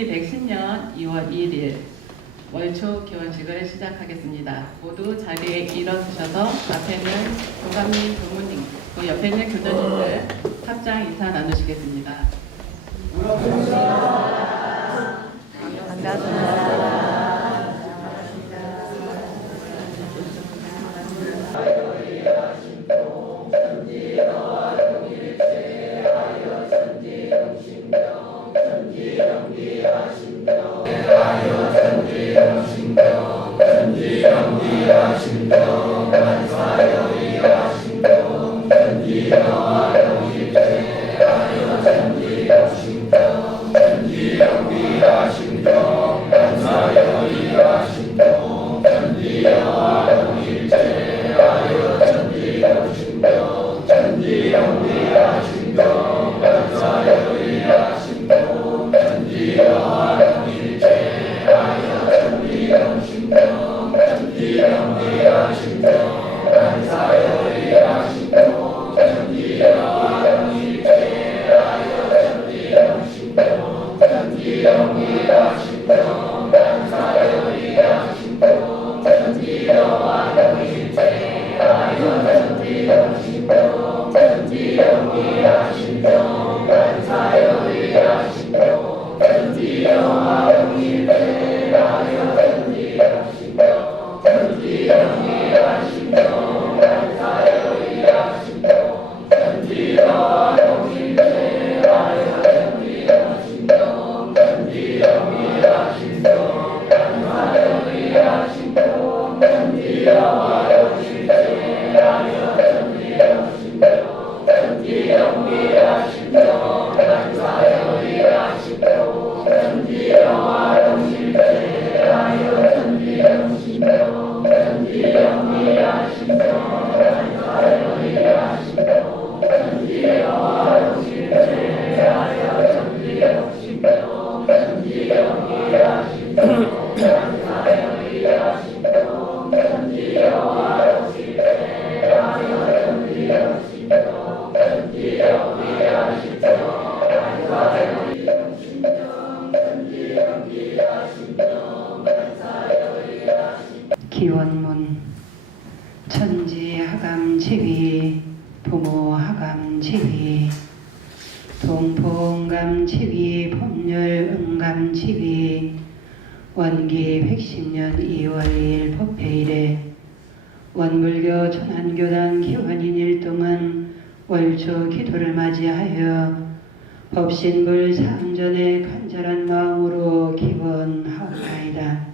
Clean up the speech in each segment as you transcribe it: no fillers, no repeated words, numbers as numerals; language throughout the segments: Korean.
국历 110년 2월 2일 월초 기원식을 시작하겠습니다. 모두 자리에 일어서셔서 앞에 있는 교감님, 교무님, 그 옆에 있는 교도님들 합장 인사 나누시겠습니다. 반갑습니다. 기원문 천지하감지위 부모하감지위 동포응감지위 법률응감지위 원기 110년 2월 2일 법회일에 원불교 천안교단 기원인 일동은 월초 기도를 맞이하여 법신불 사음전에 간절한 마음으로 기원하옵나이다.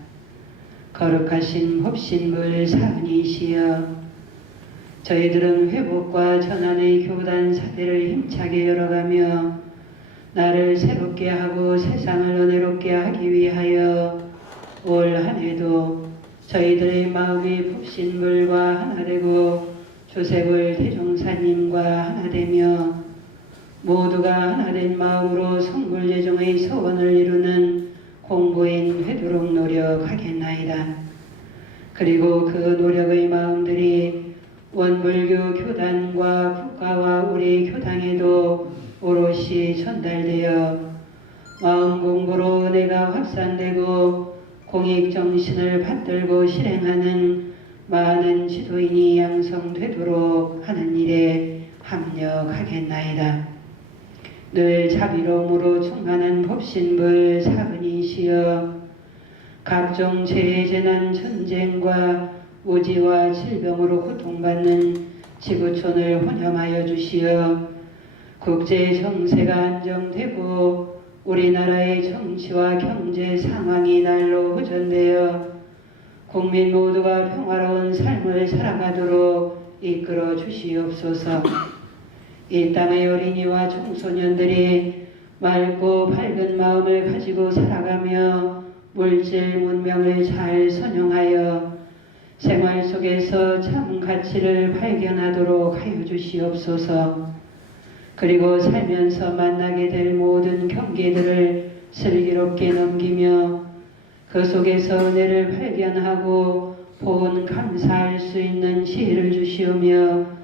거룩하신 법신불 사은이시여, 저희들은 회복과 전환의 교단 사대를 힘차게 열어가며 나를 새롭게 하고 세상을 은혜롭게 하기 위하여 올 한해도 저희들의 마음이 법신불과 하나되고 조세불 대종사님과 하나되며 모두가 하나된 마음으로 성불예종의 소원을 이루는 공부인 되도록 노력하겠나이다. 그리고 그 노력의 마음들이 원불교 교단과 국가와 우리 교당에도 오롯이 전달되어 마음 공부로 은혜가 확산되고 공익정신을 받들고 실행하는 많은 지도인이 양성되도록 하는 일에 합력하겠나이다. 늘 자비로움으로 충만한 법신불 사은이시여, 각종 재해재난 전쟁과 오지와 질병으로 고통받는 지구촌을 혼염하여 주시어 국제 정세가 안정되고 우리나라의 정치와 경제 상황이 날로 호전되어 국민 모두가 평화로운 삶을 살아가도록 이끌어 주시옵소서. 이 땅의 어린이와 청소년들이 맑고 밝은 마음을 가지고 살아가며 물질 문명을 잘 선용하여 생활 속에서 참 가치를 발견하도록 하여 주시옵소서. 그리고 살면서 만나게 될 모든 경계들을 슬기롭게 넘기며 그 속에서 은혜를 발견하고 본 감사할 수 있는 지혜를 주시오며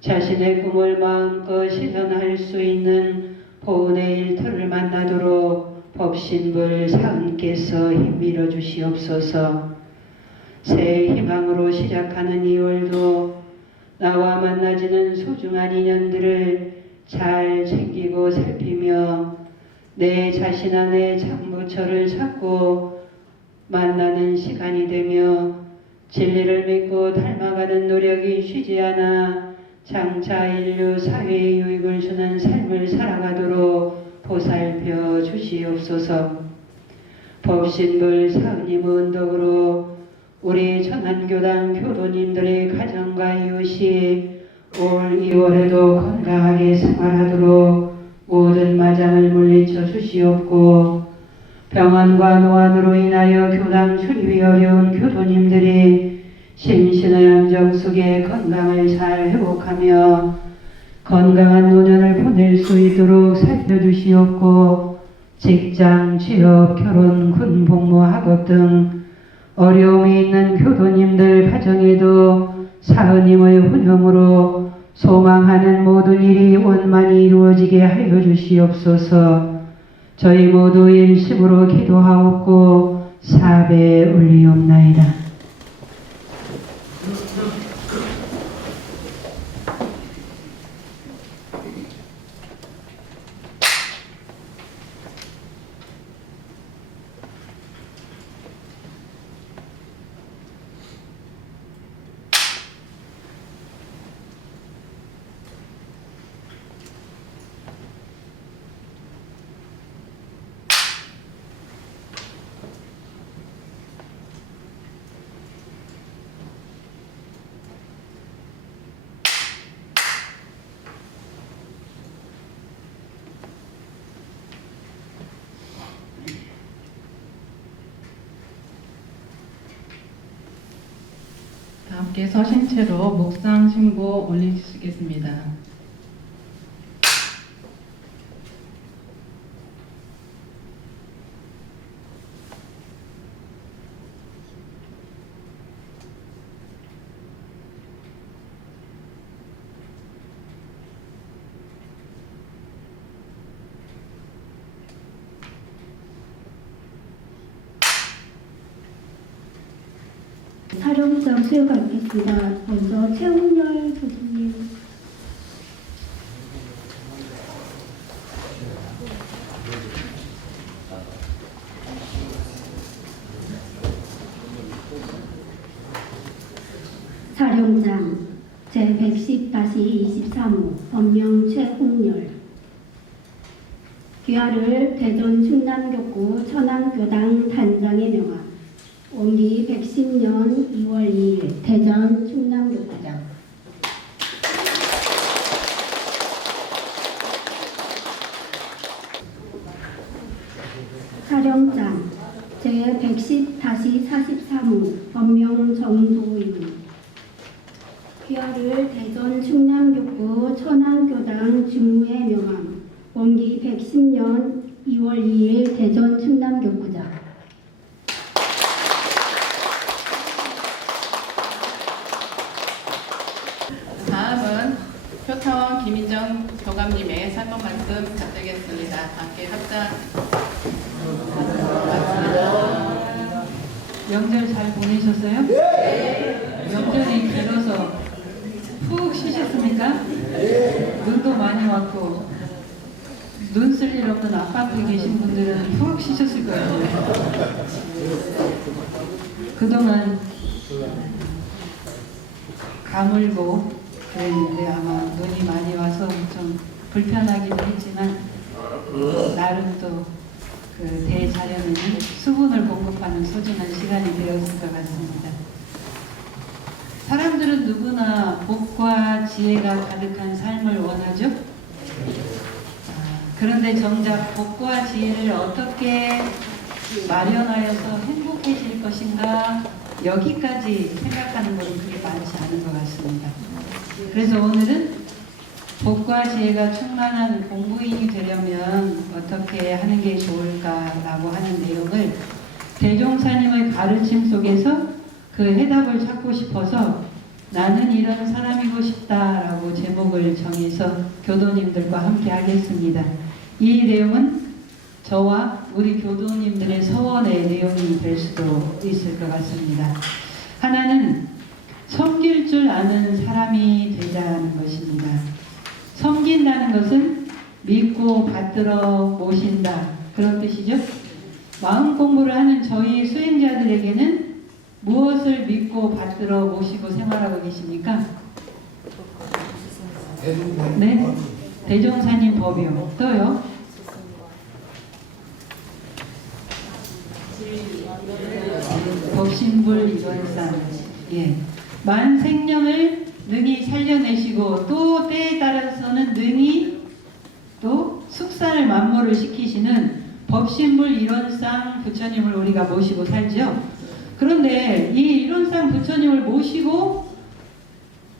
자신의 꿈을 마음껏 실현할 수 있는 보은의 일터를 만나도록 법신불 사은께서 힘밀어 주시옵소서. 새 희망으로 시작하는 2월도 나와 만나지는 소중한 인연들을 잘 챙기고 살피며 내 자신 안에 참부처를 찾고 만나는 시간이 되며 진리를 믿고 닮아가는 노력이 쉬지 않아 장차 인류 사회에 유익을 주는 삶을 살아가도록 보살펴 주시옵소서. 법신불 사은임 은덕으로 우리 천안교당 교도님들의 가정과 이웃이 올 2월에도 건강하게 생활하도록 모든 마장을 물리쳐 주시옵고, 병환과 노안으로 인하여 교당 출입이 어려운 교도님들이 심신의 안정 속에 건강을 잘 회복하며 건강한 노년을 보낼 수 있도록 살펴주시옵고, 직장, 취업, 결혼, 군 복무, 학업 등 어려움이 있는 교도님들 가정에도 사은님의 훈영으로 소망하는 모든 일이 원만히 이루어지게 하여 주시옵소서. 저희 모두 일심으로 기도하옵고 사배에 올리옵나이다. 다 함께 서신 채로 묵상 신고 올리시겠습니다. 사령장 수여받겠습니다. 먼저 최훈열 교수님. 사령장 제110-23호 법명 최홍열. 귀하를 대전 충남교구 천안교당 단장에 명함. 원기 110년 2월 2일 대전 충남교구장. 사령장 제110-43호 법명 정도윤. 귀하를 대전 충남교구 천안교당 주무에 명함. 원기 110년 2월 2일 대전 충남교구장. 다음은 표타원 김인정 교감님의 설법 말씀 받들겠습니다. 함께 합장. 명절 잘 보내셨어요? 네. 명절이 길어서 푹 쉬셨습니까? 눈도 많이 왔고 눈 쓸 일 없는 아파트에 계신 분들은 푹 쉬셨을 거예요. 그동안 가물고 그랬는데 아마 눈이 많이 와서 좀 불편하기도 했지만 나름 또 그 대자연에는 수분을 공급하는 소중한 시간이 되었을 것 같습니다. 사람들은 누구나 복과 지혜가 가득한 삶을 원하죠. 그런데 정작 복과 지혜를 어떻게 마련하여서 행복해질 것인가 여기까지 생각하는 것은 그렇게 많지 않은 것 같습니다. 그래서 오늘은 복과 지혜가 충만한 공부인이 되려면 어떻게 하는 게 좋을까라고 하는 내용을 대종사님의 가르침 속에서 그 해답을 찾고 싶어서 나는 이런 사람이고 싶다라고 제목을 정해서 교도님들과 함께 하겠습니다. 이 내용은 저와 우리 교도님들의 서원의 내용이 될 수도 있을 것 같습니다. 하나는 섬길 줄 아는 사람이 되자는 것입니다. 섬긴다는 것은 믿고 받들어 모신다, 그런 뜻이죠. 마음 공부를 하는 저희 수행자들에게는 무엇을 믿고 받들어 모시고 생활하고 계십니까? 네? 대종사님 법이요. 또요? 법신불 이원상. 예. 만 생명을 능히 살려내시고 또 때에 따라서는 능히 또 숙사를 만모를 시키시는 법신불 일원상 부처님을 우리가 모시고 살죠. 그런데 이 일원상 부처님을 모시고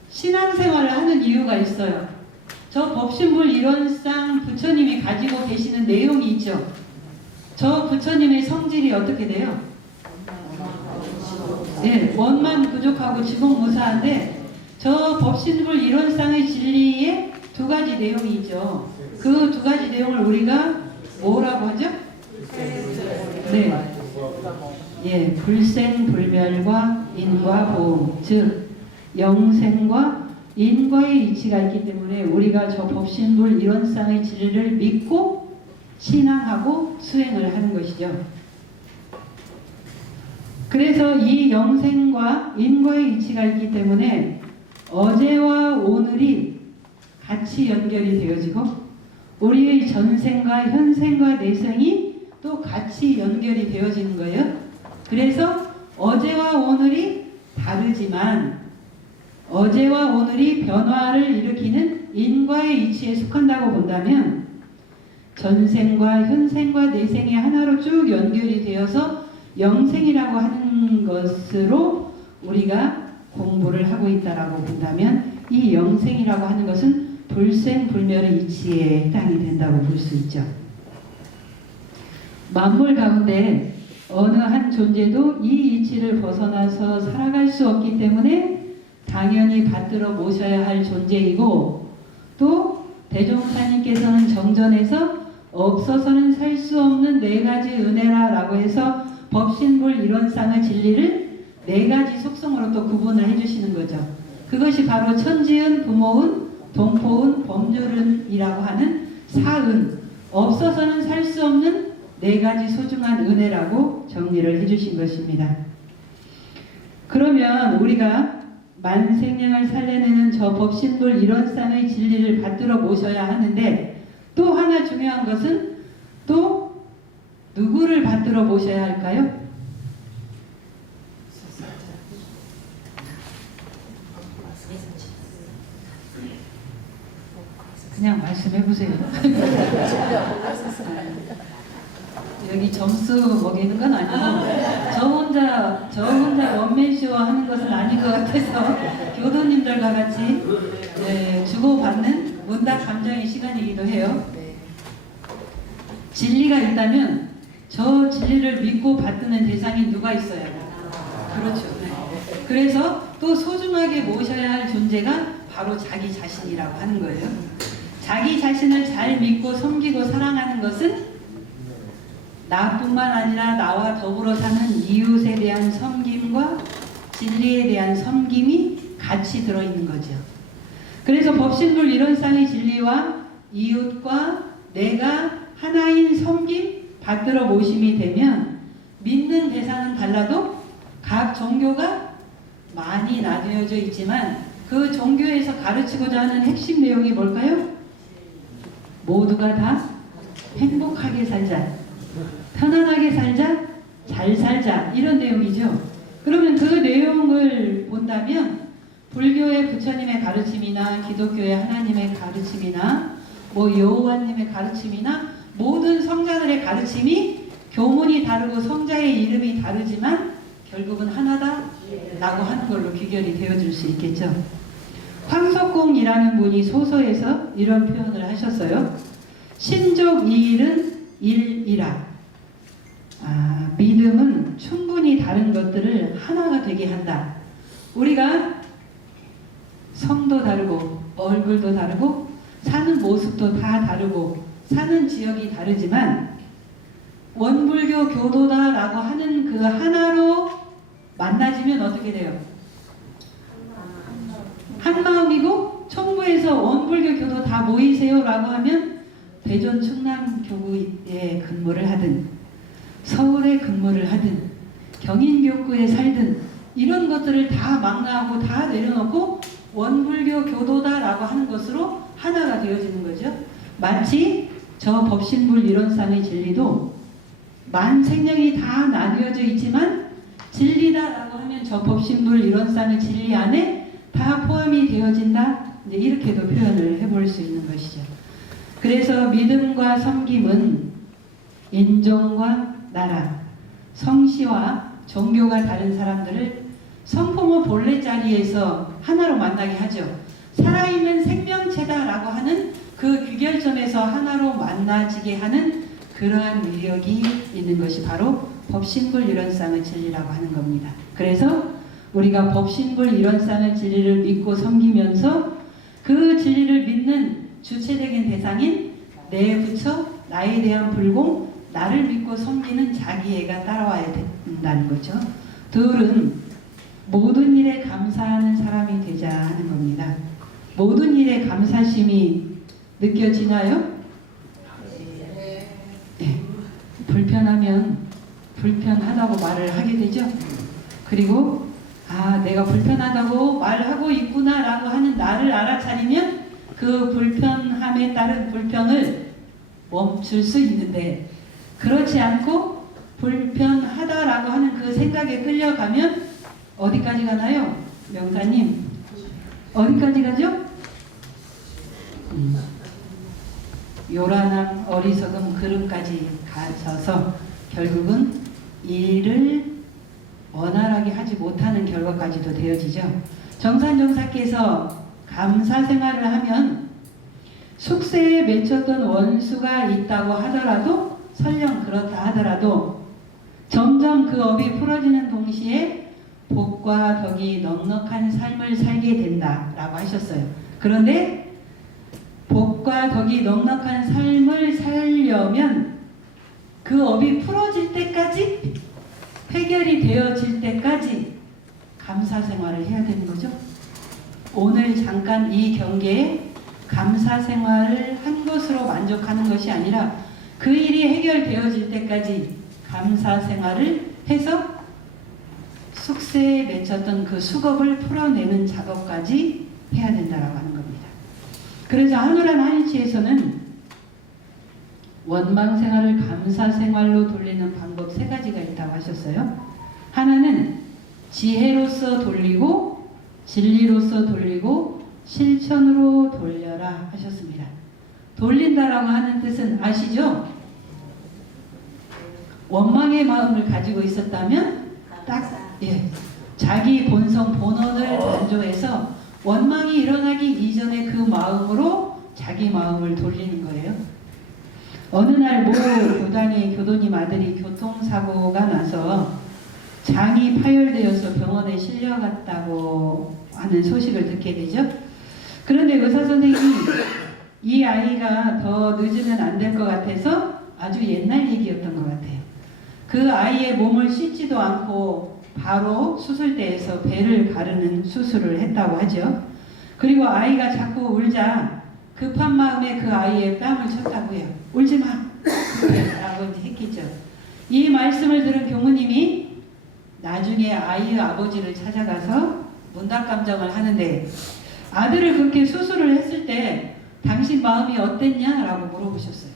신앙생활을 하는 이유가 있어요. 저 법신불 일원상 부처님이 가지고 계시는 내용이 있죠. 저 부처님의 성질이 어떻게 돼요? 네, 원만 부족하고 지공무사한데 저 법신불 일원상의 진리에 두 가지 내용이 있죠. 그 두 가지 내용을 우리가 뭐라고 하죠? 네. 예, 불생불멸과 인과 보험, 즉 영생과 인과의 이치가 있기 때문에 우리가 저 법신불 일원상의 진리를 믿고 신앙하고 수행을 하는 것이죠. 그래서 이 영생과 인과의 이치가 있기 때문에 어제와 오늘이 같이 연결이 되어지고 우리의 전생과 현생과 내생이 또 같이 연결이 되어지는 거예요. 그래서 어제와 오늘이 다르지만 어제와 오늘이 변화를 일으키는 인과의 이치에 속한다고 본다면 전생과 현생과 내생이 하나로 쭉 연결이 되어서 영생이라고 하는 것으로 우리가 공부를 하고 있다라고 본다면 이 영생이라고 하는 것은 불생불멸의 이치에 해당이 된다고 볼 수 있죠. 만물 가운데 어느 한 존재도 이 이치를 벗어나서 살아갈 수 없기 때문에 당연히 받들어 모셔야 할 존재이고 또 대종사님께서는 정전에서 없어서는 살 수 없는 네 가지 은혜라라고 해서 법신불 일원상의 진리를 네 가지 속성으로 또 구분을 해주시는 거죠. 그것이 바로 천지은, 부모은, 동포은, 법률은이라고 하는 사은, 없어서는 살 수 없는 네 가지 소중한 은혜라고 정리를 해주신 것입니다. 그러면 우리가 만생명을 살려내는 저 법신불 일원상의 진리를 받들어 모셔야 하는데 또 하나 중요한 것은 또 누구를 받들어 모셔야 할까요? 그냥 말씀해보세요. 여기 점수 먹이는 건 아니고 저 혼자 원맨쇼 하는 것은 아닌 것 같아서 교도님들과 같이 주고받는 문답 감정의 시간이기도 해요. 진리가 있다면 저 진리를 믿고 받드는 대상이 누가 있어야 해요? 그렇죠. 그래서 또 소중하게 모셔야 할 존재가 바로 자기 자신이라고 하는 거예요. 자기 자신을 잘 믿고 섬기고 사랑하는 것은 나뿐만 아니라 나와 더불어 사는 이웃에 대한 섬김과 진리에 대한 섬김이 같이 들어있는 거죠. 그래서 법신불 일원상의 진리와 이웃과 내가 하나인 섬김 받들어 모심이 되면 믿는 대상은 달라도 각 종교가 많이 나뉘어져 있지만 그 종교에서 가르치고자 하는 핵심 내용이 뭘까요? 모두가 다 행복하게 살자, 편안하게 살자, 잘 살자, 이런 내용이죠. 그러면 그 내용을 본다면 불교의 부처님의 가르침이나 기독교의 하나님의 가르침이나 여호와님의 가르침이나 모든 성자들의 가르침이 교문이 다르고 성자의 이름이 다르지만 결국은 하나다라고 하는 걸로 귀결이 되어줄 수 있겠죠. 황석공이라는 분이 소서에서 이런 표현을 하셨어요. 신족 이일은 일이라. 믿음은 충분히 다른 것들을 하나가 되게 한다. 우리가 성도 다르고 얼굴도 다르고 사는 모습도 다 다르고 사는 지역이 다르지만 원불교 교도다라고 하는 그 하나로 만나지면 어떻게 돼요? 한마음이고 청부에서 원불교 교도 다 모이세요라고 하면 대전 충남교구에 근무를 하든 서울에 근무를 하든 경인교구에 살든 이런 것들을 다 망라하고 다 내려놓고 원불교 교도다라고 하는 것으로 하나가 되어지는 거죠. 마치 저 법신불 이론상의 진리도 만 생명이 다 나뉘어져 있지만 진리다라고 하면 저 법신불 이론상의 진리 안에 다 포함이 되어진다. 이제 이렇게도 표현을 해볼 수 있는 것이죠. 그래서 믿음과 섬김은 인종과 나라, 성씨와 종교가 다른 사람들을 성포모 본래 자리에서 하나로 만나게 하죠. 살아있는 생명체다라고 하는 그 귀결점에서 하나로 만나지게 하는 그러한 위력이 있는 것이 바로 법신불 이론상의 진리라고 하는 겁니다. 그래서 우리가 법신불 이론상의 진리를 믿고 섬기면서 그 진리를 믿는 주체적인 대상인 내 부처, 나에 대한 불공, 나를 믿고 섬기는 자기애가 따라와야 된다는 거죠. 둘은 모든 일에 감사하는 사람이 되자 하는 겁니다. 모든 일에 감사심이 느껴지나요? 네. 불편하면 불편하다고 말을 하게 되죠. 그리고 내가 불편하다고 말하고 있구나라고 하는 나를 알아차리면 그 불편함에 따른 불평을 멈출 수 있는데 그렇지 않고 불편하다라고 하는 그 생각에 끌려가면 어디까지 가나요? 명사님 어디까지 가죠? 요란함 어리석음 그름까지 가셔서 결국은 일을 원활하게 하지 못하는 결과까지도 되어지죠. 정산정사께서 감사 생활을 하면 숙세에 맺혔던 원수가 있다고 하더라도 설령 그렇다 하더라도 점점 그 업이 풀어지는 동시에 복과 덕이 넉넉한 삶을 살게 된다라고 하셨어요. 그런데 복과 덕이 넉넉한 삶을 살려면 그 업이 풀어질 때까지 해결이 되어질 때까지 감사 생활을 해야 되는 거죠. 오늘 잠깐 이 경계에 감사 생활을 한 것으로 만족하는 것이 아니라 그 일이 해결되어질 때까지 감사 생활을 해서 숙세에 맺혔던 그 수겁을 풀어내는 작업까지 해야 된다라고 하는 겁니다. 그래서 한우란 한일치에서는 원망 생활을 감사 생활로 돌리는 방법 3가지가 있다고 하셨어요. 하나는 지혜로서 돌리고 진리로서 돌리고 실천으로 돌려라 하셨습니다. 돌린다라고 하는 뜻은 아시죠? 원망의 마음을 가지고 있었다면 자기 본성 본원을 단조해서 원망이 일어나기 이전에 그 마음으로 자기 마음을 돌리는 거예요. 어느 날 모 교단의 교도님 아들이 교통사고가 나서 장이 파열되어서 병원에 실려갔다고 하는 소식을 듣게 되죠. 그런데 의사 선생님이 이 아이가 더 늦으면 안 될 것 같아서 아주 옛날 얘기였던 것 같아요. 그 아이의 몸을 씻지도 않고 바로 수술대에서 배를 가르는 수술을 했다고 하죠. 그리고 아이가 자꾸 울자 급한 마음에 그 아이의 뺨을 쳤다고요. 울지 마! 라고 했겠죠. 이 말씀을 들은 교무님이 나중에 아이의 아버지를 찾아가서 문답감정을 하는데 아들을 그렇게 수술을 했을 때 당신 마음이 어땠냐? 라고 물어보셨어요.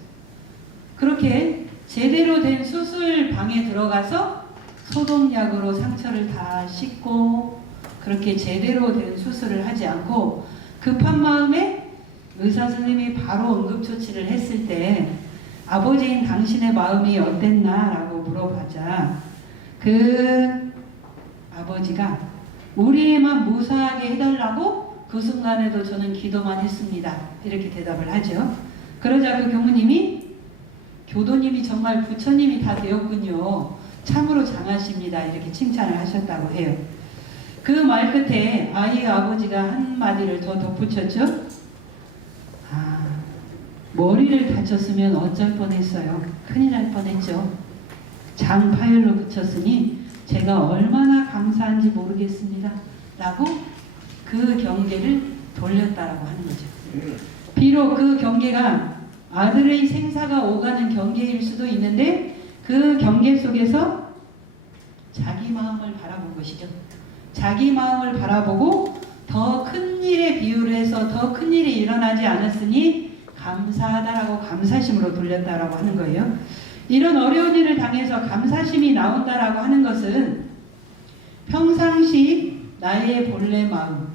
그렇게 제대로 된 수술방에 들어가서 소독약으로 상처를 다 씻고 그렇게 제대로 된 수술을 하지 않고 급한 마음에 의사 선생님이 바로 응급조치를 했을 때 아버지인 당신의 마음이 어땠나? 라고 물어보자 그 아버지가 우리에만 무사하게 해달라고 그 순간에도 저는 기도만 했습니다. 이렇게 대답을 하죠. 그러자 그 교무님이 교도님이 정말 부처님이 다 되었군요. 참으로 장하십니다. 이렇게 칭찬을 하셨다고 해요. 그 말 끝에 아이의 아버지가 한마디를 더 덧붙였죠. 머리를 다쳤으면 어쩔 뻔했어요. 큰일 날 뻔했죠. 장파열로 붙였으니 제가 얼마나 감사한지 모르겠습니다. 라고 그 경계를 돌렸다라고 하는 거죠. 비록 그 경계가 아들의 생사가 오가는 경계일 수도 있는데 그 경계 속에서 자기 마음을 바라본 것이죠. 자기 마음을 바라보고 더 큰 일에 비유를 해서 더 큰 일이 일어나지 않았으니 감사하다라고 감사심으로 돌렸다라고 하는 거예요. 이런 어려운 일을 당해서 감사심이 나온다라고 하는 것은 평상시 나의 본래 마음,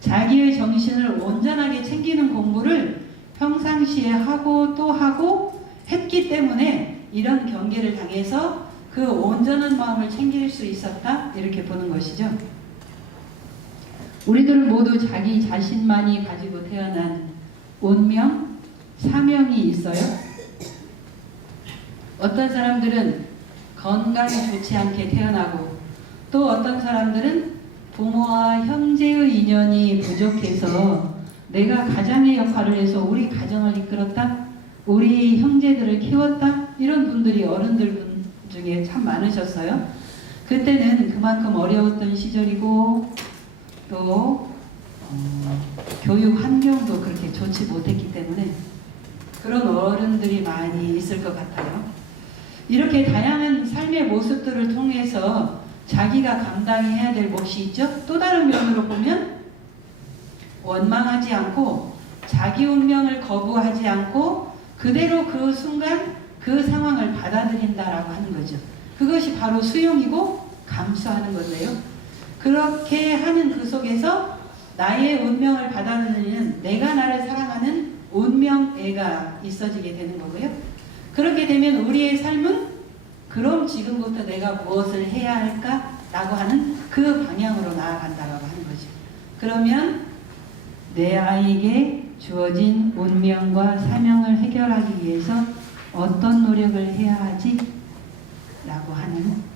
자기의 정신을 온전하게 챙기는 공부를 평상시에 하고 또 하고 했기 때문에 이런 경계를 당해서 그 온전한 마음을 챙길 수 있었다 이렇게 보는 것이죠. 우리들은 모두 자기 자신만이 가지고 태어난 운명, 사명이 있어요. 어떤 사람들은 건강이 좋지 않게 태어나고 또 어떤 사람들은 부모와 형제의 인연이 부족해서 내가 가장의 역할을 해서 우리 가정을 이끌었다, 우리 형제들을 키웠다, 이런 분들이 어른들 분 중에 참 많으셨어요. 그때는 그만큼 어려웠던 시절이고 또 교육 환경도 그렇게 좋지 못했기 때문에 그런 어른들이 많이 있을 것 같아요. 이렇게 다양한 삶의 모습들을 통해서 자기가 감당해야 될 몫이 있죠. 또 다른 면으로 보면 원망하지 않고 자기 운명을 거부하지 않고 그대로 그 순간 그 상황을 받아들인다라고 하는 거죠. 그것이 바로 수용이고 감수하는 건데요. 그렇게 하는 그 속에서 나의 운명을 받아들이는 내가 나를 사랑하는 운명애가 있어지게 되는 거고요. 그렇게 되면 우리의 삶은 그럼 지금부터 내가 무엇을 해야 할까? 라고 하는 그 방향으로 나아간다라고 하는 거죠. 그러면 내 아이에게 주어진 운명과 사명을 해결하기 위해서 어떤 노력을 해야 하지? 라고 하는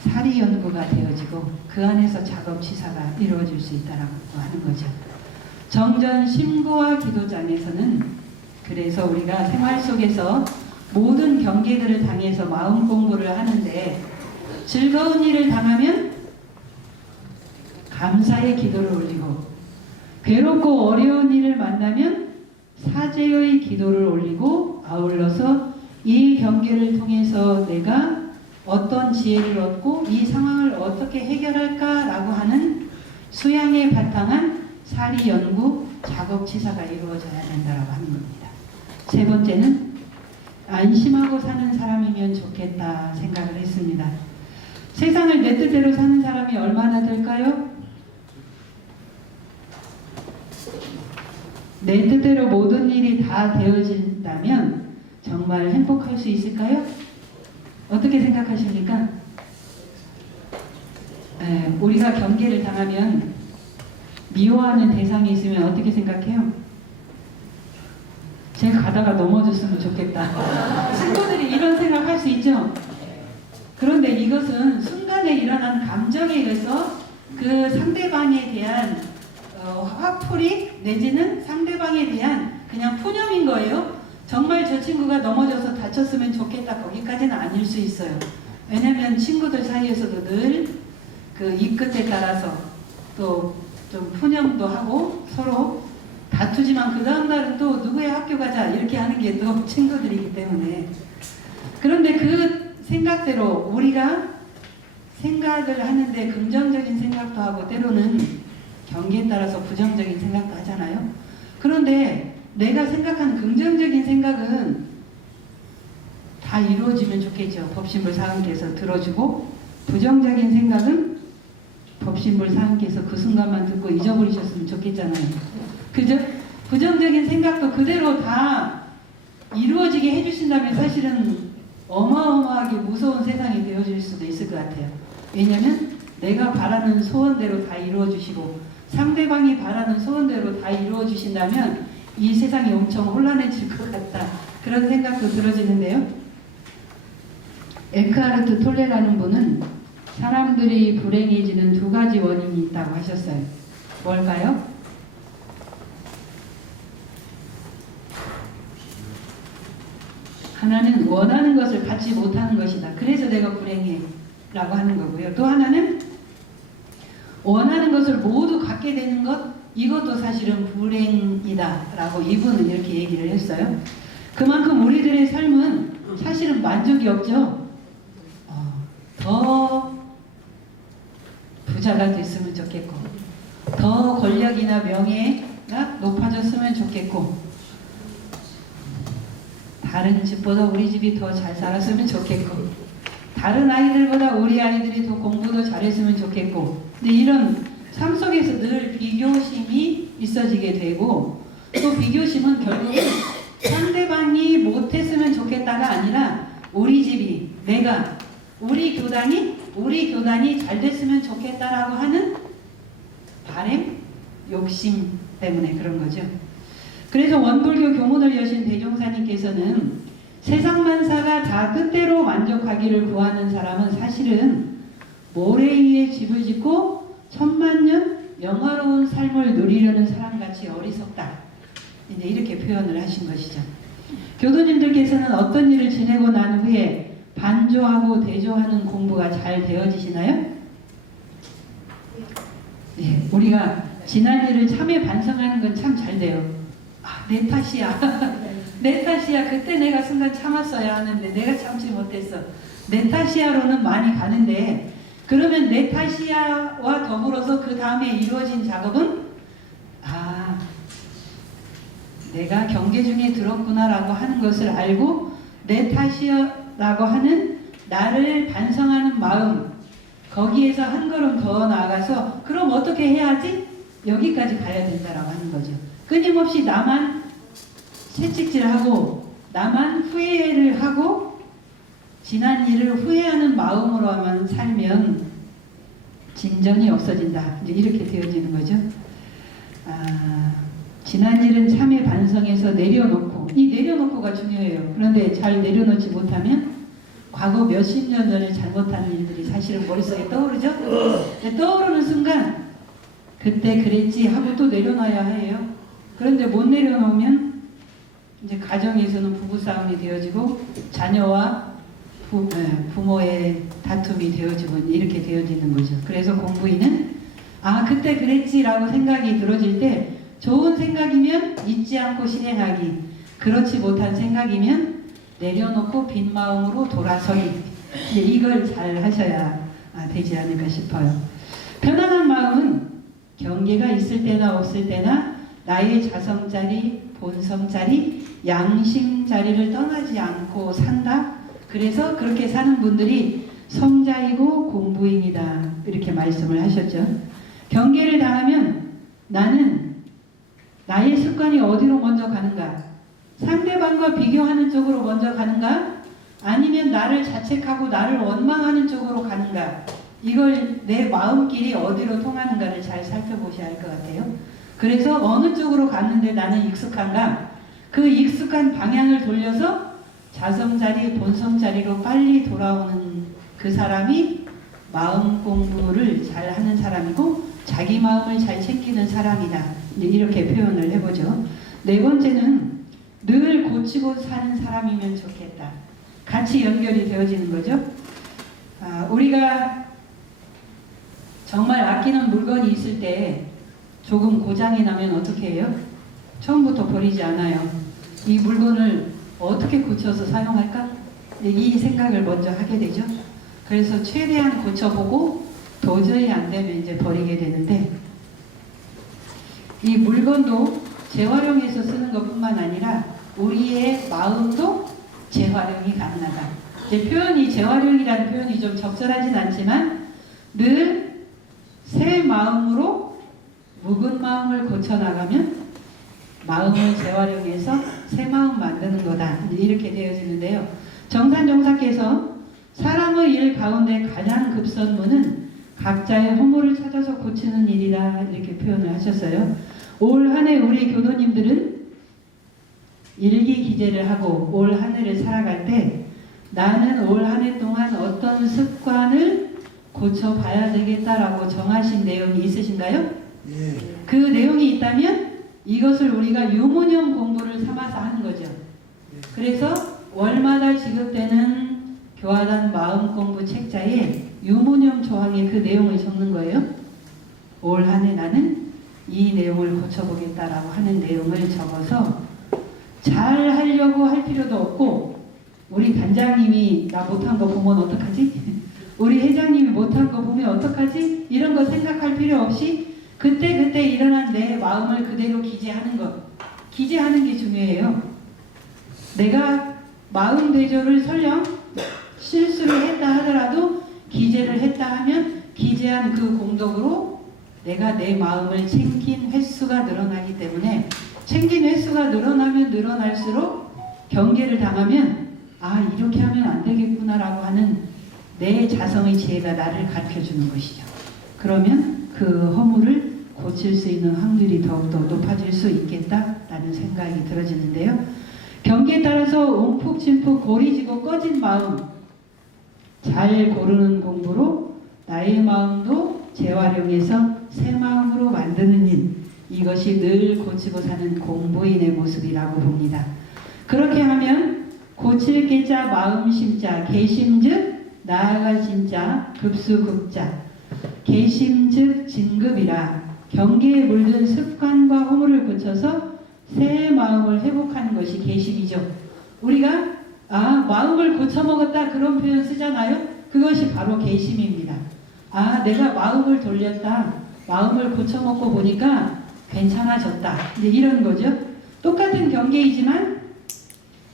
사리 연구가 되어지고 그 안에서 작업 취사가 이루어질 수 있다라고 하는 거죠. 정전 심고와 기도장에서는 그래서 우리가 생활 속에서 모든 경계들을 당해서 마음 공부를 하는데 즐거운 일을 당하면 감사의 기도를 올리고 괴롭고 어려운 일을 만나면 사죄의 기도를 올리고 아울러서 이 경계를 통해서 내가 어떤 지혜를 얻고 이 상황을 어떻게 해결할까라고 하는 수양에 바탕한 사리 연구 작업 치사가 이루어져야 된다라고 하는 겁니다. 세 번째는 안심하고 사는 사람이면 좋겠다 생각을 했습니다. 세상을 내 뜻대로 사는 사람이 얼마나 될까요? 내 뜻대로 모든 일이 다 되어진다면 정말 행복할 수 있을까요? 어떻게 생각하십니까? 우리가 경계를 당하면 미워하는 대상이 있으면 어떻게 생각해요? 제가 가다가 넘어졌으면 좋겠다. 친구들이 이런 생각할 수 있죠? 그런데 이것은 순간에 일어난 감정에 의해서 그 상대방에 대한 화풀이 내지는 상대방에 대한 그냥 푸념인 거예요. 정말 저 친구가 넘어져서 다쳤으면 좋겠다 거기까지는 아닐 수 있어요. 왜냐하면 친구들 사이에서도 늘 그 이 끝에 따라서 또 좀 푸념도 하고 서로 다투지만 그 다음 날은 또 누구의 학교 가자 이렇게 하는 게 또 친구들이기 때문에 그런데 그 생각대로 우리가 생각을 하는데 긍정적인 생각도 하고 때로는 경계에 따라서 부정적인 생각도 하잖아요. 그런데 내가 생각한 긍정적인 생각은 다 이루어지면 좋겠죠. 법신불 사은께서 들어주고 부정적인 생각은 법신불 사은께서 그 순간만 듣고 잊어버리셨으면 좋겠잖아요. 그죠? 부정적인 생각도 그대로 다 이루어지게 해주신다면 사실은 어마어마하게 무서운 세상이 되어질 수도 있을 것 같아요. 왜냐하면 내가 바라는 소원대로 다 이루어주시고 상대방이 바라는 소원대로 다 이루어주신다면 이 세상이 엄청 혼란해질 것 같다. 그런 생각도 들어지는데요. 에크하르트 톨레라는 분은 사람들이 불행해지는 두 가지 원인이 있다고 하셨어요. 뭘까요? 하나는 원하는 것을 갖지 못하는 것이다. 그래서 내가 불행해 라고 하는 거고요. 또 하나는 원하는 것을 모두 갖게 되는 것, 이것도 사실은 불행이다 라고 이분은 이렇게 얘기를 했어요. 그만큼 우리들의 삶은 사실은 만족이 없죠. 더 부자가 됐으면 좋겠고, 더 권력이나 명예가 높아졌으면 좋겠고, 다른 집보다 우리 집이 더 잘 살았으면 좋겠고, 다른 아이들보다 우리 아이들이 더 공부도 잘했으면 좋겠고, 근데 이런 삶 속에서 늘 비교심이 있어지게 되고, 또 비교심은 결국 상대방이 못했으면 좋겠다가 아니라 우리 집이, 내가, 우리 교단이 잘 됐으면 좋겠다라고 하는 바램, 욕심 때문에 그런 거죠. 그래서 원불교 교문을 여신 대종사님께서는 세상 만사가 다 뜻대로 만족하기를 구하는 사람은 사실은 모래 위에 집을 짓고 천만년 영화로운 삶을 누리려는 사람같이 어리석다. 이제 이렇게 표현을 하신 것이죠. 교도님들께서는 어떤 일을 지내고 난 후에 반조하고 대조하는 공부가 잘 되어지시나요? 네, 우리가 지난 일을 참에 반성하는 건 참 잘 돼요. 내 탓이야. 내 탓이야. 그때 내가 순간 참았어야 하는데 내가 참지 못했어. 내 탓이야로는 많이 가는데, 그러면 내 탓이야와 더불어서 그 다음에 이루어진 작업은 내가 경계 중에 들었구나라고 하는 것을 알고 내 탓이야라고 하는 나를 반성하는 마음, 거기에서 한 걸음 더 나아가서 그럼 어떻게 해야지? 여기까지 가야 된다라고 하는 거죠. 끊임없이 나만 채찍질하고 나만 후회를 하고 지난 일을 후회하는 마음으로만 살면 진전이 없어진다. 이제 이렇게 되어지는 거죠. 지난 일은 참에 반성해서 내려놓고, 이 내려놓고가 중요해요. 그런데 잘 내려놓지 못하면 과거 몇십 년 전에 잘못한 일들이 사실은 머릿속에 떠오르죠. 떠오르는 순간 그때 그랬지 하고 또 내려놔야 해요. 그런데 못 내려놓으면 이제 가정에서는 부부싸움이 되어지고 자녀와 부모의 다툼이 되어지고 이렇게 되어지는 거죠. 그래서 공부인은 그때 그랬지라고 생각이 들어질 때 좋은 생각이면 잊지 않고 실행하기, 그렇지 못한 생각이면 내려놓고 빈 마음으로 돌아서기, 이걸 잘 하셔야 되지 않을까 싶어요. 편안한 마음은 경계가 있을 때나 없을 때나 나의 자성자리, 본성자리, 양심자리를 떠나지 않고 산다. 그래서 그렇게 사는 분들이 성자이고 공부인이다. 이렇게 말씀을 하셨죠. 경계를 다하면 나는 나의 습관이 어디로 먼저 가는가? 상대방과 비교하는 쪽으로 먼저 가는가? 아니면 나를 자책하고 나를 원망하는 쪽으로 가는가? 이걸 내 마음길이 어디로 통하는가를 잘 살펴보셔야 할 것 같아요. 그래서 어느 쪽으로 갔는데 나는 익숙한가? 그 익숙한 방향을 돌려서 자성자리, 본성자리로 빨리 돌아오는 그 사람이 마음 공부를 잘 하는 사람이고 자기 마음을 잘 챙기는 사람이다. 이렇게 표현을 해보죠. 네 번째는 늘 고치고 사는 사람이면 좋겠다. 같이 연결이 되어지는 거죠. 우리가 정말 아끼는 물건이 있을 때 조금 고장이 나면 어떻게 해요? 처음부터 버리지 않아요. 이 물건을 어떻게 고쳐서 사용할까? 이 생각을 먼저 하게 되죠. 그래서 최대한 고쳐보고 도저히 안 되면 이제 버리게 되는데, 이 물건도 재활용해서 쓰는 것뿐만 아니라 우리의 마음도 재활용이 가능하다. 표현이 재활용이라는 표현이 좀 적절하진 않지만 늘 새 마음으로 묵은 마음을 고쳐나가면 마음을 재활용해서 새 마음 만드는 거다. 이렇게 되어지는데요. 정산정사께서 사람의 일 가운데 가장 급선무는 각자의 허물을 찾아서 고치는 일이다. 이렇게 표현을 하셨어요. 올 한 해 우리 교도님들은 일기 기재를 하고 올 한 해를 살아갈 때 나는 올 한 해 동안 어떤 습관을 고쳐봐야 되겠다라고 정하신 내용이 있으신가요? 예. 그 내용이 있다면 이것을 우리가 유문형 공부를 삼아서 하는 거죠. 그래서 월마다 지급되는 교화단 마음공부 책자에 유문형 조항에 그 내용을 적는 거예요. 올 한 해 나는 이 내용을 고쳐보겠다라고 하는 내용을 적어서 잘 하려고 할 필요도 없고, 우리 단장님이 나 못한 거 보면 어떡하지? 우리 회장님이 못한 거 보면 어떡하지? 이런 거 생각할 필요 없이 그때그때 일어난 내 마음을 그대로 기재하는 것. 기재하는 게 중요해요. 내가 마음 대조를 설령 실수를 했다 하더라도 기재를 했다 하면 기재한 그 공덕으로 내가 내 마음을 챙긴 횟수가 늘어나기 때문에, 챙긴 횟수가 늘어나면 늘어날수록 경계를 당하면 아, 이렇게 하면 안 되겠구나라고 하는 내 자성의 지혜가 나를 가르쳐주는 것이죠. 그러면 그 허물을 고칠 수 있는 확률이 더욱더 높아질 수 있겠다라는 생각이 들어지는데요. 경계에 따라서 움푹짐푹 고리지고 꺼진 마음, 잘 고르는 공부로 나의 마음도 재활용해서 새 마음으로 만드는 일, 이것이 늘 고치고 사는 공부인의 모습이라고 봅니다. 그렇게 하면 고칠 계자 마음 심자, 계심즉 나아갈 진자, 급수급자, 계심즉 진급이라 경계에 물든 습관과 허물을 고쳐서 새 마음을 회복하는 것이 계심이죠. 우리가 마음을 고쳐먹었다 그런 표현 쓰잖아요. 그것이 바로 계심입니다. 내가 마음을 돌렸다, 마음을 고쳐먹고 보니까 괜찮아졌다, 이제 이런 거죠. 똑같은 경계이지만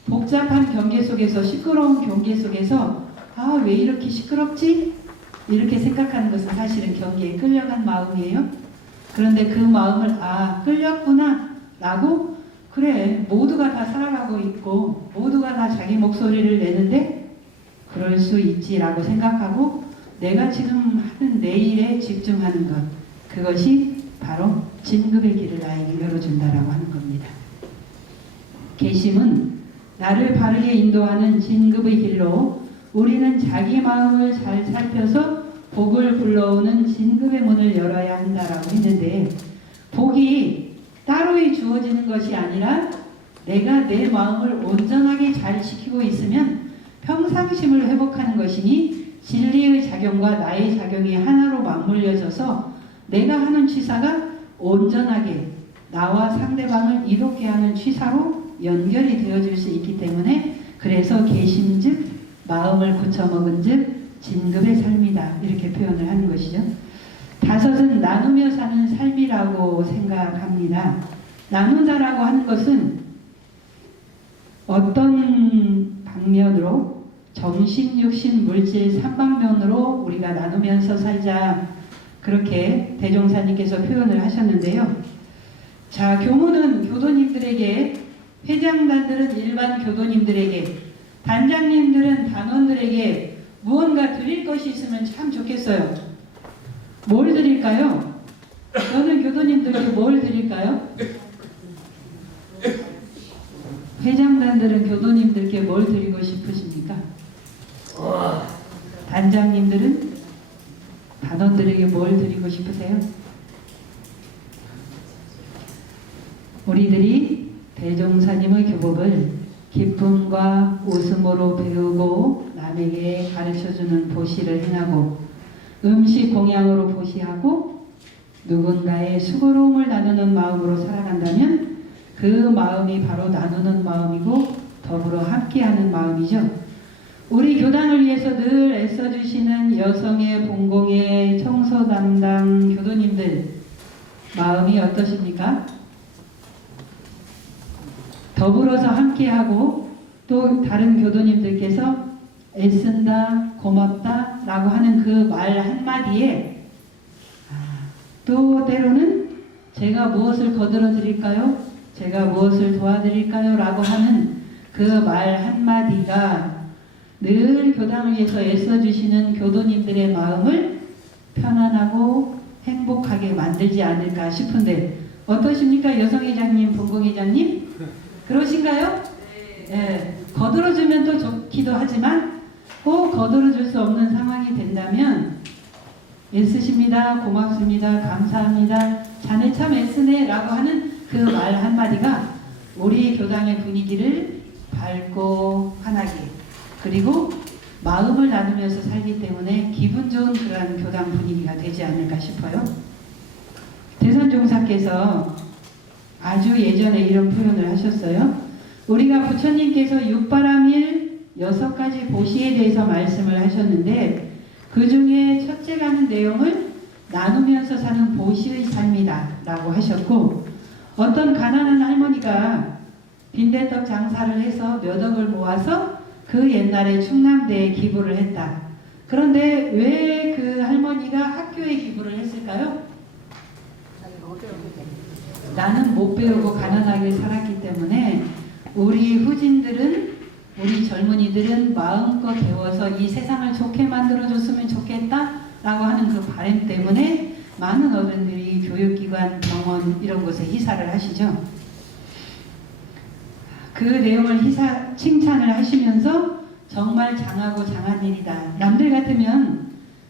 복잡한 경계 속에서, 시끄러운 경계 속에서 왜 이렇게 시끄럽지? 이렇게 생각하는 것은 사실은 경계에 끌려간 마음이에요. 그런데 그 마음을 끌렸구나 라고, 그래 모두가 다 살아가고 있고 모두가 다 자기 목소리를 내는데 그럴 수 있지라고 생각하고 내가 지금 하는 내 일에 집중하는 것, 그것이 바로 진급의 길을 나에게 열어준다라고 하는 겁니다. 계심은 나를 바르게 인도하는 진급의 길로 우리는 자기 마음을 잘 살펴서 복을 불러오는 진급의 문을 열어야 한다라고 했는데, 복이 따로이 주어지는 것이 아니라 내가 내 마음을 온전하게 잘 지키고 있으면 평상심을 회복하는 것이니 진리의 작용과 나의 작용이 하나로 맞물려져서 내가 하는 취사가 온전하게 나와 상대방을 이롭게 하는 취사로 연결이 되어질 수 있기 때문에, 그래서 계심즉 마음을 고쳐먹은즉 진급의 삶이다, 이렇게 표현을 하는 것이죠. 다섯은 나누며 사는 삶이라고 생각합니다. 나눈다라고 하는 것은 어떤 방면으로, 정신, 육신, 물질 3방면으로 우리가 나누면서 살자, 그렇게 대종사님께서 표현을 하셨는데요. 자, 교무는 교도님들에게, 회장단들은 일반 교도님들에게, 단장님들은 단원들에게 무언가 드릴 것이 있으면 참 좋겠어요. 뭘 드릴까요? 저는 교도님들에게 뭘 드릴까요? 회장단들은 교도님들께 뭘 드리고 싶으십니까? 단장님들은 단원들에게 뭘 드리고 싶으세요? 우리들이 대종사님의 교법을 기쁨과 웃음으로 배우고 남에게 가르쳐주는 보시를 행하고 음식 공양으로 보시하고 누군가의 수고로움을 나누는 마음으로 살아간다면 그 마음이 바로 나누는 마음이고 더불어 함께하는 마음이죠. 우리 교단을 위해서 늘 애써주시는 여성의 본공의 청소 담당 교도님들 마음이 어떠십니까? 더불어서 함께하고 또 다른 교도님들께서 애쓴다, 고맙다 라고 하는 그 말 한마디에 또 때로는 제가 무엇을 거들어 드릴까요? 제가 무엇을 도와드릴까요? 라고 하는 그 말 한마디가 늘 교단을 위해서 애써주시는 교도님들의 마음을 편안하고 행복하게 만들지 않을까 싶은데 어떠십니까? 여성회장님, 본공회장님? 그러신가요? 네. 거들어주면 또 좋기도 하지만 꼭 거들어줄 수 없는 상황이 된다면 애쓰십니다, 고맙습니다, 감사합니다, 자네 참 애쓰네 라고 하는 그 말 한마디가 우리 교당의 분위기를 밝고 환하게, 그리고 마음을 나누면서 살기 때문에 기분 좋은 그러한 교당 분위기가 되지 않을까 싶어요. 대선종사께서 아주 예전에 이런 표현을 하셨어요. 우리가 부처님께서 육바람일 6가지 보시에 대해서 말씀을 하셨는데, 그 중에 첫째라는 내용을 나누면서 사는 보시의 삶이다 라고 하셨고, 어떤 가난한 할머니가 빈대떡 장사를 해서 몇 억을 모아서 그 옛날에 충남대에 기부를 했다. 그런데 왜 그 할머니가 학교에 기부를 했을까요? 나는 못 배우고 가난하게 살았기 때문에 우리 후진들은, 우리 젊은이들은 마음껏 배워서 이 세상을 좋게 만들어줬으면 좋겠다 라고 하는 그 바람 때문에 많은 어른들이 교육기관, 병원 이런 곳에 희사를 하시죠. 그 내용을 칭찬을 하시면서 정말 장하고 장한 일이다. 남들 같으면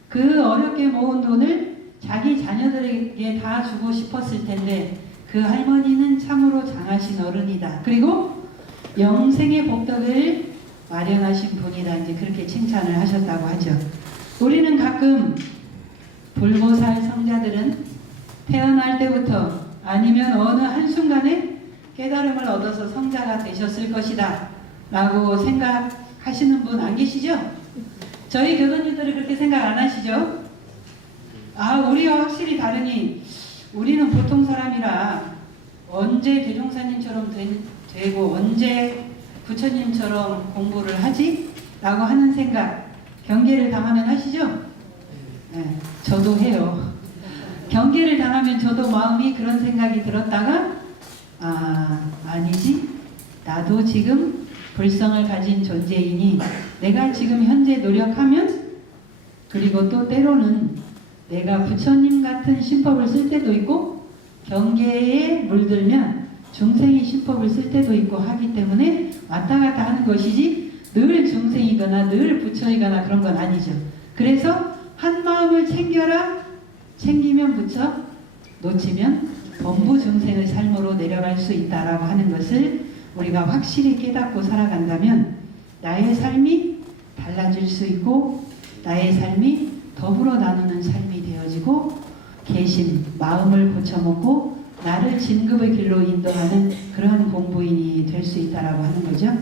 그 어렵게 모은 돈을 자기 자녀들에게 다 주고 싶었을 텐데, 그 할머니는 참으로 장하신 어른이다. 그리고 영생의 복덕을 마련하신 분이다. 이제 그렇게 칭찬을 하셨다고 하죠. 우리는 가끔 불보살 성자들은 태어날 때부터 아니면 어느 한순간에 깨달음을 얻어서 성자가 되셨을 것이다 라고 생각하시는 분 안 계시죠? 저희 교도님들은 그렇게 생각 안 하시죠? 우리와 확실히 다르니 우리는 보통 사람이라 언제 대종사님처럼 되고 언제 부처님처럼 공부를 하지? 라고 하는 생각, 경계를 당하면 하시죠? 네, 저도 해요. 경계를 당하면 저도 마음이 그런 생각이 들었다가 아니지, 나도 지금 불성을 가진 존재이니 내가 지금 현재 노력하면, 그리고 또 때로는 내가 부처님 같은 신법을 쓸 때도 있고 경계에 물들면 중생의 신법을 쓸 때도 있고 하기 때문에 왔다 갔다 하는 것이지 늘 중생이거나 늘 부처이거나 그런 건 아니죠. 그래서 한 마음을 챙겨라, 챙기면 부처, 놓치면 범부 중생의 삶으로 내려갈 수 있다라고 하는 것을 우리가 확실히 깨닫고 살아간다면 나의 삶이 달라질 수 있고 나의 삶이 더불어 나누는 삶이 되어지고 개심, 마음을 고쳐먹고 나를 진급의 길로 인도하는 그러한 공부인이 될 수 있다라고 하는 거죠.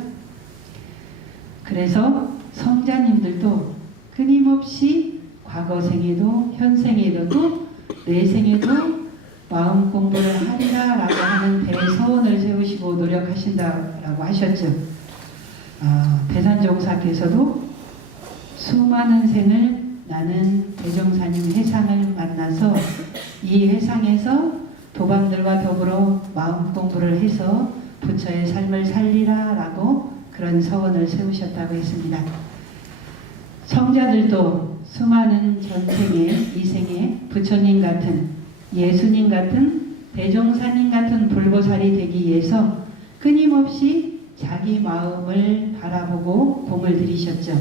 그래서 성자님들도 끊임없이 과거생에도 현생에도 내생에도 마음 공부를 하리라라고 하는 대서원을 세우시고 노력하신다라고 하셨죠. 대산종사께서도 수많은 생을 나는 대종사님 회상을 만나서 이 회상에서 도방들과 더불어 마음 공부를 해서 부처의 삶을 살리라라고 그런 서원을 세우셨다고 했습니다. 성자들도 수많은 전생에 이생에 부처님 같은, 예수님 같은, 대종사님 같은 불보살이 되기 위해서 끊임없이 자기 마음을 바라보고 공을 들이셨죠.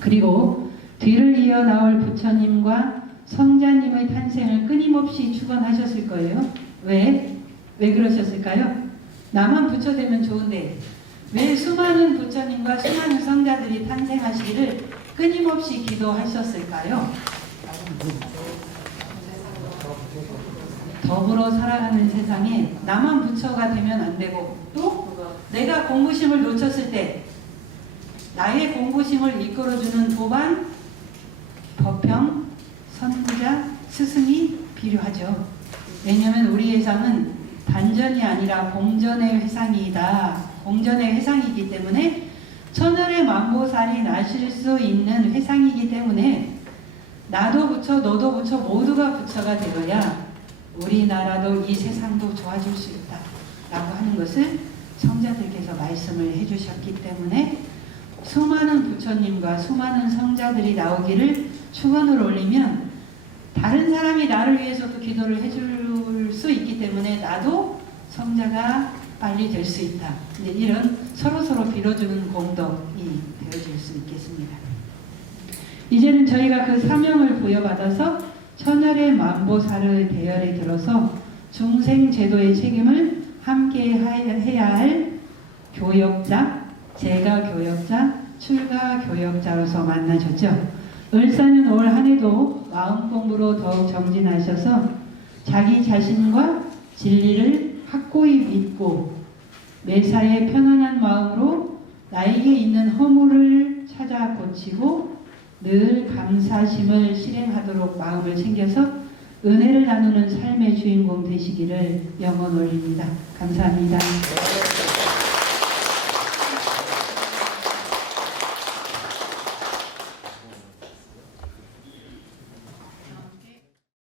그리고 뒤를 이어 나올 부처님과 성자님의 탄생을 끊임없이 축원하셨을 거예요. 왜 그러셨을까요? 나만 부처 되면 좋은데 왜 수많은 부처님과 수많은 성자들이 탄생하시기를 끊임없이 기도하셨을까요? 더불어 살아가는 세상에 나만 부처가 되면 안 되고, 또 내가 공부심을 놓쳤을 때 나의 공부심을 이끌어주는 도반, 법형, 선구자, 스승이 필요하죠. 왜냐하면 우리 회상은 단전이 아니라 공전의 회상이다. 공전의 회상이기 때문에 천하의 만보살이 나실 수 있는 회상이기 때문에 나도 부처, 너도 부처, 모두가 부처가 되어야 우리나라도 이 세상도 좋아질 수 있다 라고 하는 것을 성자들께서 말씀을 해주셨기 때문에 수많은 부처님과 수많은 성자들이 나오기를 축원을 올리면 다른 사람이 나를 위해서도 기도를 해줄 수 있기 때문에 나도 성자가 빨리 될 수 있다. 이런 서로서로 빌어주는 공덕이 되어질 수 있겠습니다. 이제는 저희가 그 사명을 부여받아서 천하의 만보살의 대열에 들어서 중생 제도의 책임을 함께 해야 할 교역자, 제가 교역자, 출가 교역자로서 만나셨죠. 을사는 올 한 해도 마음 공부로 더욱 정진하셔서 자기 자신과 진리를 확고히 믿고 매사에 편안한 마음으로 나에게 있는 허물을 찾아 고치고 늘 감사심을 실행하도록 마음을 챙겨서 은혜를 나누는 삶의 주인공 되시기를 영원 올립니다. 감사합니다.